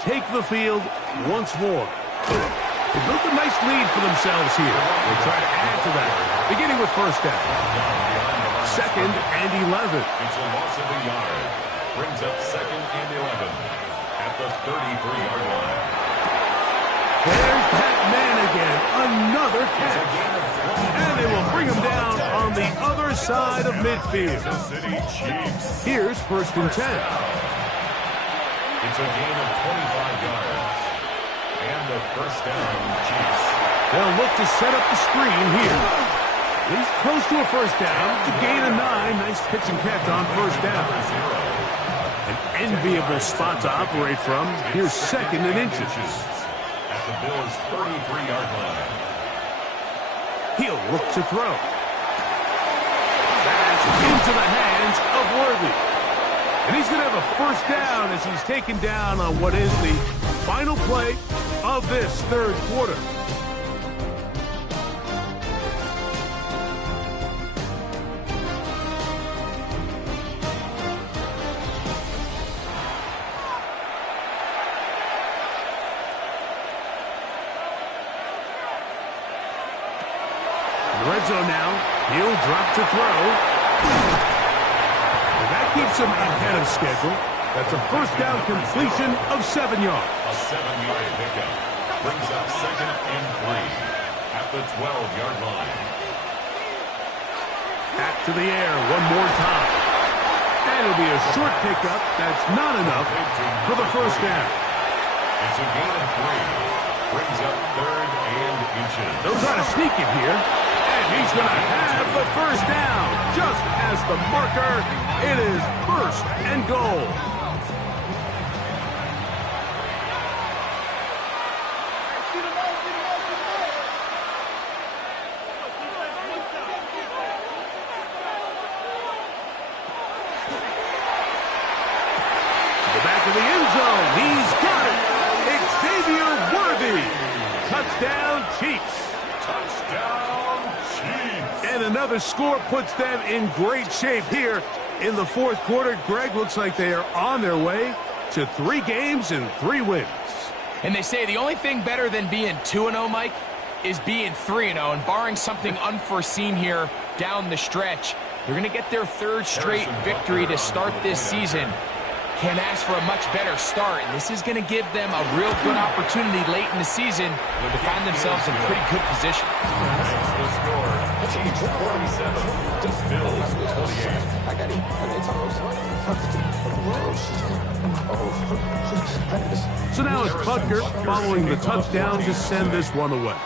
take the field once more. They built a nice lead for themselves here. They try to add to that, beginning with first down. Second and 11. It's a loss of a yard. Brings up second and 11 at the 33-yard line. There's that man again. Another catch. And they will bring him down on the other side of midfield. Here's first and 10. It's a gain of 25 yards. And the first down, Chiefs. They'll look to set up the screen here. He's close to a first down. To gain of 9. Nice pitch and catch on first down. An enviable spot to operate from. Here's second and inches. At the Bills' 33-yard line. He'll look to throw. That's into the hands of Worthy. And he's going to have a first down as he's taken down on what is the final play of this third quarter. In the red zone now, he'll drop to throw. That keeps him ahead of schedule. That's a first down completion of 7 yards. A 7-yard pickup brings up second and 3 at the 12-yard line. Back to the air one more time. And it'll be a short pickup. That's not enough for the first down. It's a gain of 3. Brings up third and inches. They'll try to sneak it here. And he's going to have the first down. Just as the marker, it is first and goal. The back of the end zone. He's got it. Xavier Worthy. Touchdown, Chiefs. Touchdown, Chiefs. And another score puts them in great shape here in the fourth quarter. Greg, looks like they are on their way to 3 games and 3 wins. And they say the only thing better than being 2-0, Mike, is being 3-0. And barring something unforeseen here down the stretch, they're going to get their 3rd straight victory to start this season. Can't ask for a much better start, and this is going to give them a real good opportunity late in the season to find themselves in pretty good position. That's the score. Chiefs 47, Bills 28. So now it's Butker following the touchdown to send this one away.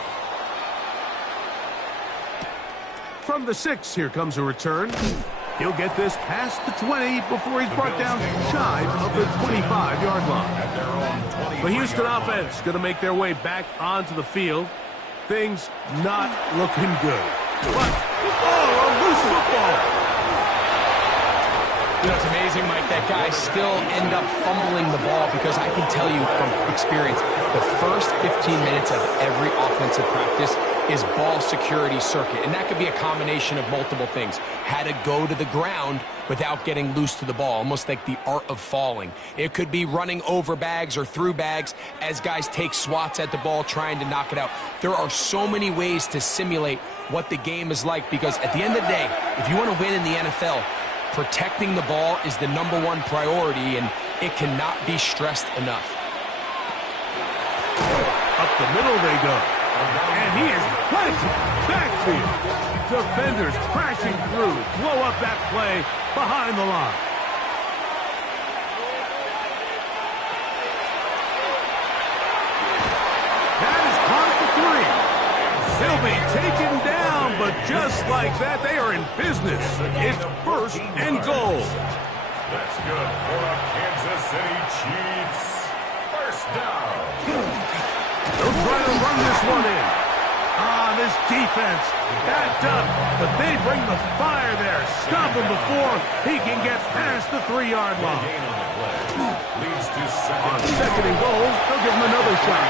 From the 6, here comes a return. He'll get this past the 20 before he's brought down shy of the 25-yard line. The Houston offense going to make their way back onto the field. Things not looking good. But, a loose football. You know, it's amazing, Mike, that guys still end up fumbling the ball because I can tell you from experience, the first 15 minutes of every offensive practice is ball security circuit, and that could be a combination of multiple things. How to go to the ground without getting loose to the ball, almost like the art of falling. It could be running over bags or through bags as guys take swats at the ball trying to knock it out. There are so many ways to simulate what the game is like, because at the end of the day, if you want to win in the NFL, protecting the ball is the #1 priority, and it cannot be stressed enough. Up the middle they go. And he is planted backfield. Defenders crashing through. Blow up that play behind the line. That is caught for 3. They'll be taken down, but just like that, they are in business. It's 1st and goal. That's good for the Kansas City Chiefs. 1st down. They'll try to run this one in. This defense backed up, but they bring the fire there. Stop him before he can get past the 3-yard line. Leads to On 2nd and goal, they'll give him another shot.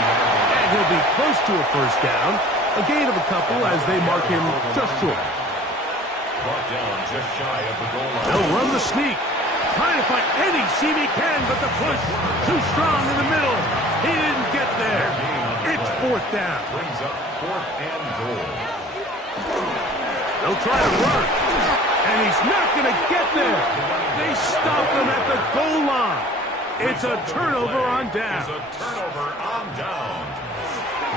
And he'll be close to a 1st down. A gain of a couple as they mark him just short. Brought down just shy of the goal line. They'll run the sneak. Trying to find any seam he can, but the push too strong in the middle. He didn't get there. It's 4th down. Brings up 4th and goal. They'll try to run. And he's not going to get there. They stop him at the goal line. It's a turnover on down. It's a turnover on down.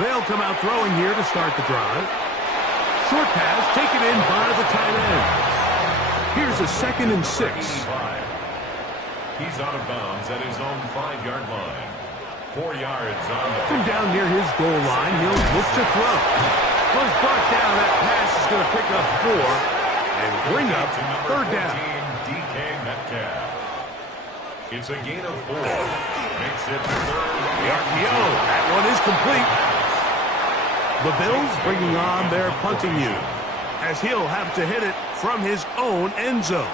They'll come out throwing here to start the drive. Short pass taken in by the tight end. Here's a 2nd and 6. He's out of bounds at his own 5-yard line. 4 yards on the... From down near his goal line, he'll look to throw. Was brought down. That pass is going to pick up 4 and bring up 3rd down. DK Metcalf. It's a gain of 4. Makes it 3rd. The RPO. That one is complete. The Bills bringing on their punting unit, as he'll have to hit it from his own end zone.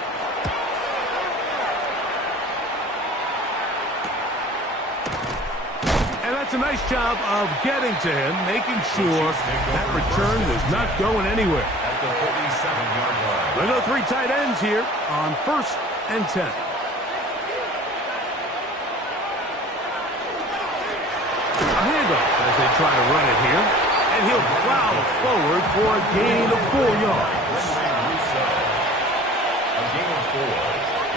And that's a nice job of getting to him, making sure that return was not going anywhere. At the 47-yard line. We'll go 3 tight ends here on 1st and 10. A handoff as they try to run it here. And he'll plow forward for a gain of 4 yards. A gain of 4.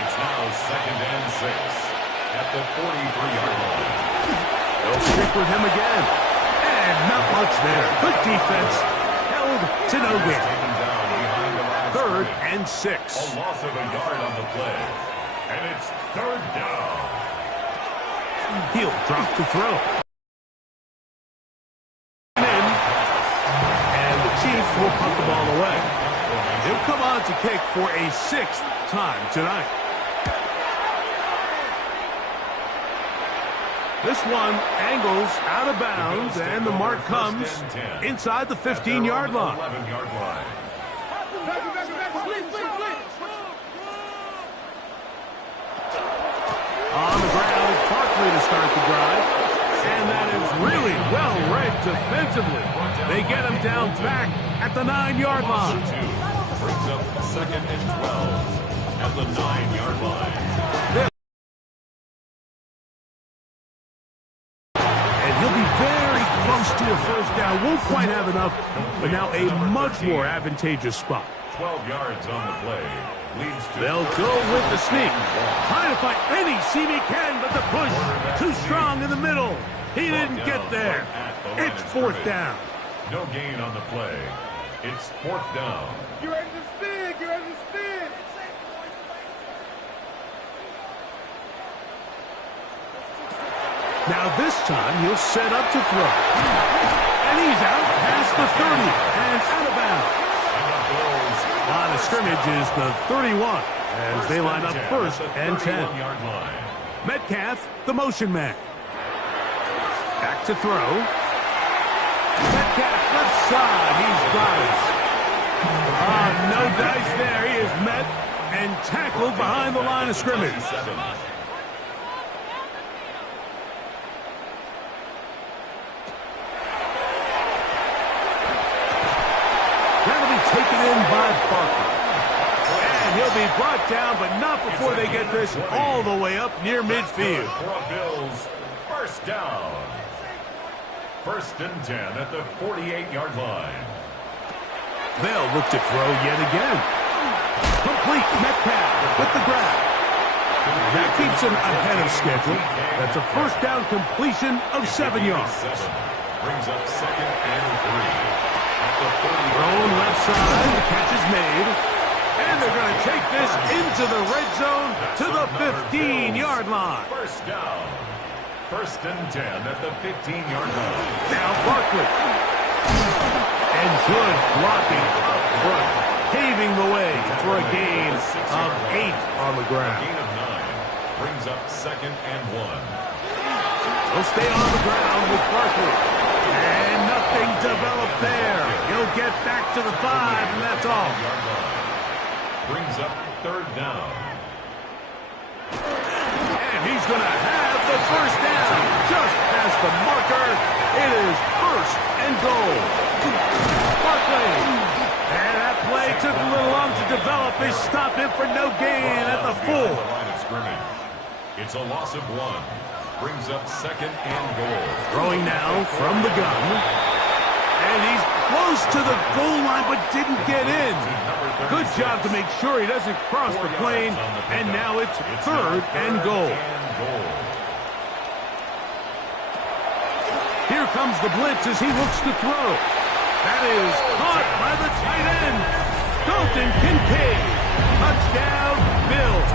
It's now 2nd and 6 at the 43-yard line. They'll stick with him again. And not much there. Good defense. Held to no gain. 3rd and 6. A loss of a yard on the play. And it's 3rd down. He'll drop to throw. Will punt the ball away. He'll come on to kick for a 6th time tonight. This one angles out of bounds, and the mark comes inside the 15-yard line. On the ground, it's Barkley to start the drive. And that is really well read defensively. They get him down back at the 9-yard line. Brings up 2nd and 12 at the 9-yard line. And he'll be very close to a 1st down. Won't quite have enough, but now a much more advantageous spot. 12 yards on the play. Leads to... They'll go with the sneak. Trying to find any seam he can, but the push too strong in the middle. He didn't get there. It's 4th down. No gain on the play. It's 4th down. Get ready to spin. Get ready to spin. Now this time he'll set up to throw. And he's out past the 30 and out of bounds. Line of scrimmage is the 31 as they line up 1st and 10. Metcalf, the motion man. Back to throw. Metcalf left side. He's got it. No dice there. He is met and tackled behind the line of scrimmage. be brought down, but not before they get this all the way up near midfield. For a Bills first down. 1st and 10 at the 48-yard line. They'll look to throw yet again. Complete. Metcalf with the grab. That keeps him ahead of schedule. That's a first down completion of 7 yards. Brings up 2nd and 3. Thrown left side. The catch is made. And they're going to take this into the red zone to the 15-yard line. First down. 1st and 10 at the 15-yard line. Now Barkley. And good blocking up front, paving the way for a gain of 8 on the ground. Gain of 9 brings up 2nd and 1. He'll stay on the ground with Barkley. And nothing developed there. He'll get back to the 5, and that's all. Brings up 3rd down. And he's going to have the first down. Just past the marker. It is 1st and goal. Barkley. And that play took a little long to develop. They stop him for no gain at the 4. Line of scrimmage. It's a loss of 1. Brings up 2nd and goal. Throwing now from the gun. And he's close to the goal line but didn't get in. Good job to make sure he doesn't cross the plane. And now it's 3rd and goal. Here comes the blitz as he looks to throw. That is caught by the tight end, Dalton Kincaid. Touchdown, Bills.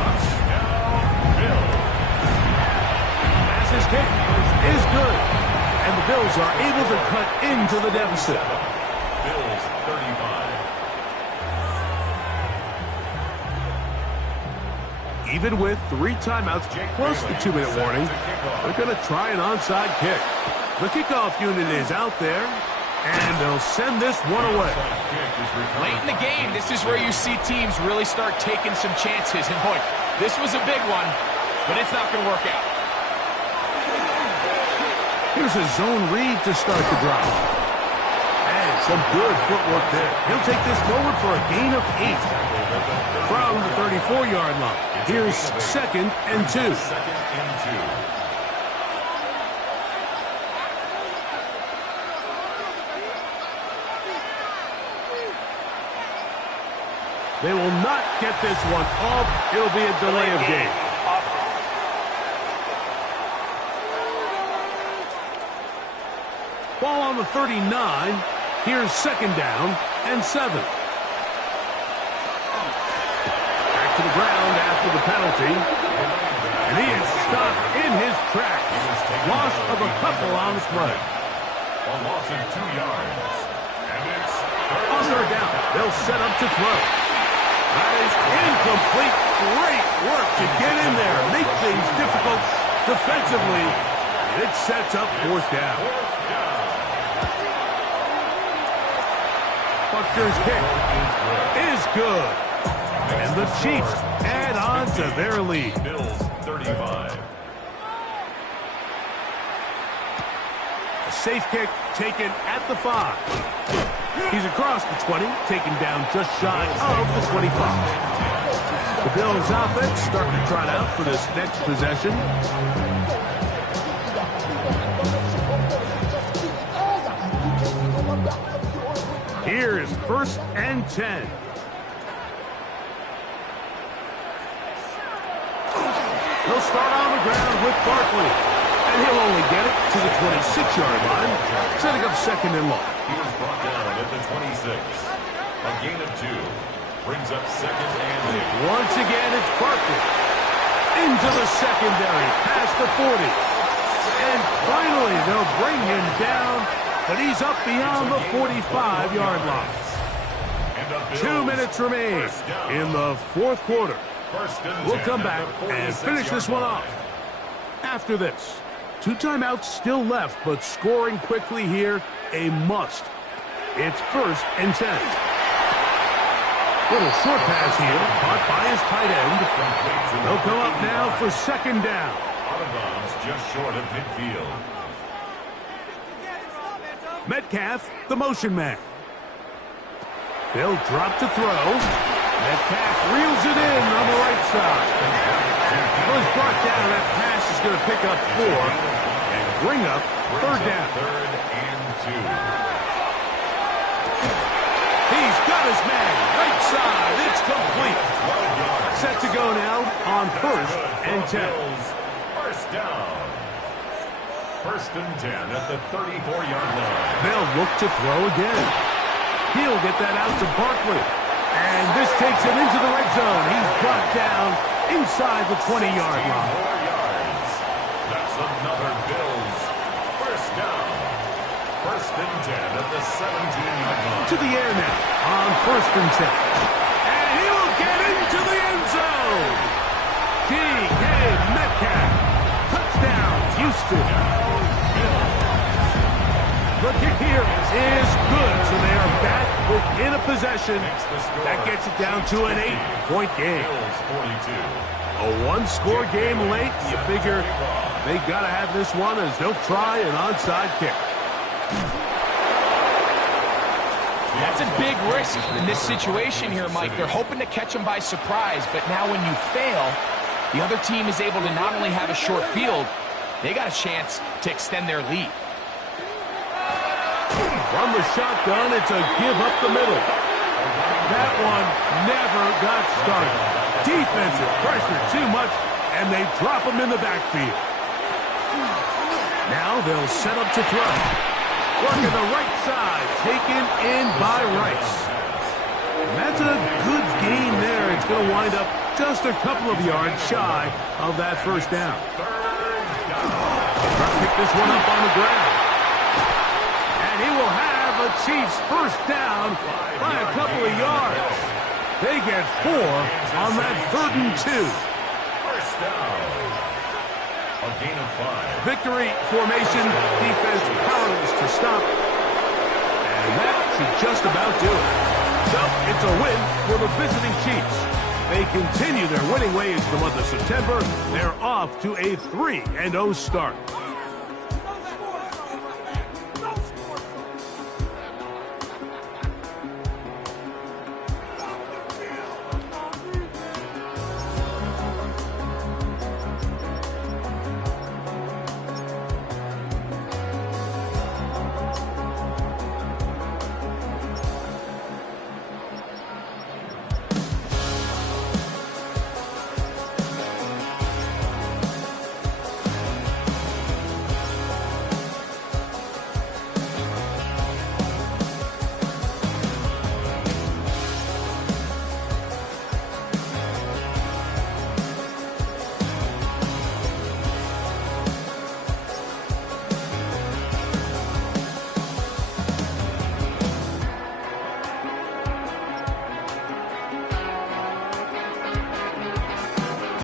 Pass's kick is good, and the Bills are able to cut into the deficit. Bills 35. Even with 3 timeouts plus the 2-minute warning, they're going to try an onside kick. The kickoff unit is out there, and they'll send this one away. Late in the game, this is where you see teams really start taking some chances. And boy, this was a big one, but it's not going to work out. Here's a zone read to start the drive. And some good footwork there. He'll take this forward for a gain of 8. From the 34-yard line. Here's 2nd and 2. 2nd and 2. They will not get this one off. It'll be a delay of game. Ball on the 39. Here's 2nd down and 7. Back to the ground after the penalty. And he is stopped in his tracks. Loss of a couple on the play. A loss of 2 yards. And it's On third down, they'll set up to throw. That is incomplete. Great work to get in there. Make things difficult defensively. It sets up 4th down. Buckner's kick is good. And the Chiefs add on to their lead. Bills 35. A safe kick taken at the 5. He's across the 20, taken down just shy of the 25. The Bills offense starting to trot out for this next possession. Here is 1st and 10. He'll start on the ground with Barkley. And he'll only get it to the 26-yard line, setting up 2nd and long. He was brought down at the 26. A gain of 2. Brings up 2nd and 8. Once again, it's Barkley. Into the secondary, past the 40. And finally, they'll bring him down, but he's up beyond the 45-yard line. 2 minutes remain in the 4th quarter. We'll come back and finish this one off. After this, 2 timeouts still left, but scoring quickly here, a must. It's 1st and 10. Little short pass here, caught by his tight end. They'll come up now for 2nd down. Out of bounds, just short of midfield. Metcalf, the motion man. They'll drop to throw. Metcalf reels it in on the right side. Was brought down. That pass is going to pick up 4 and bring up third down. Third and 2. He's got his man. Right side. It's complete. Set to go now on first and 10. First down. First and 10 at the 34-yard line. They'll look to throw again. He'll get that out to Barkley. And this takes him into the red zone. He's brought down inside the 20-yard line. 4 yards. That's another Bills first down. First and 10 at the 17-yard line. To the air now on first and 10. And he will get into the end zone. D.K. Metcalf. Touchdown, Houston. The kick here is good, so they are back within a possession. That gets it down to an 8-point game. A one-score game late. You figure they got to have this one as they'll try an onside kick. That's a big risk in this situation here, Mike. They're hoping to catch him by surprise, but now when you fail, the other team is able to not only have a short field, they got a chance to extend their lead. From the shotgun, it's a give up the middle. That one never got started. Defensive pressure too much, and they drop him in the backfield. Now they'll set up to throw. Working the right side, taken in by Rice. And that's a good gain there. It's going to wind up just a couple of yards shy of that first down. Try to pick this one up on the ground. And he will have a Chiefs first down by a couple of yards. They get 4 on that 3rd and 2. First down. A gain of 5. Victory formation, defense powerless to stop. And that should just about do it. So it's a win for the visiting Chiefs. They continue their winning ways for the month of September. They're off to a 3-0 start.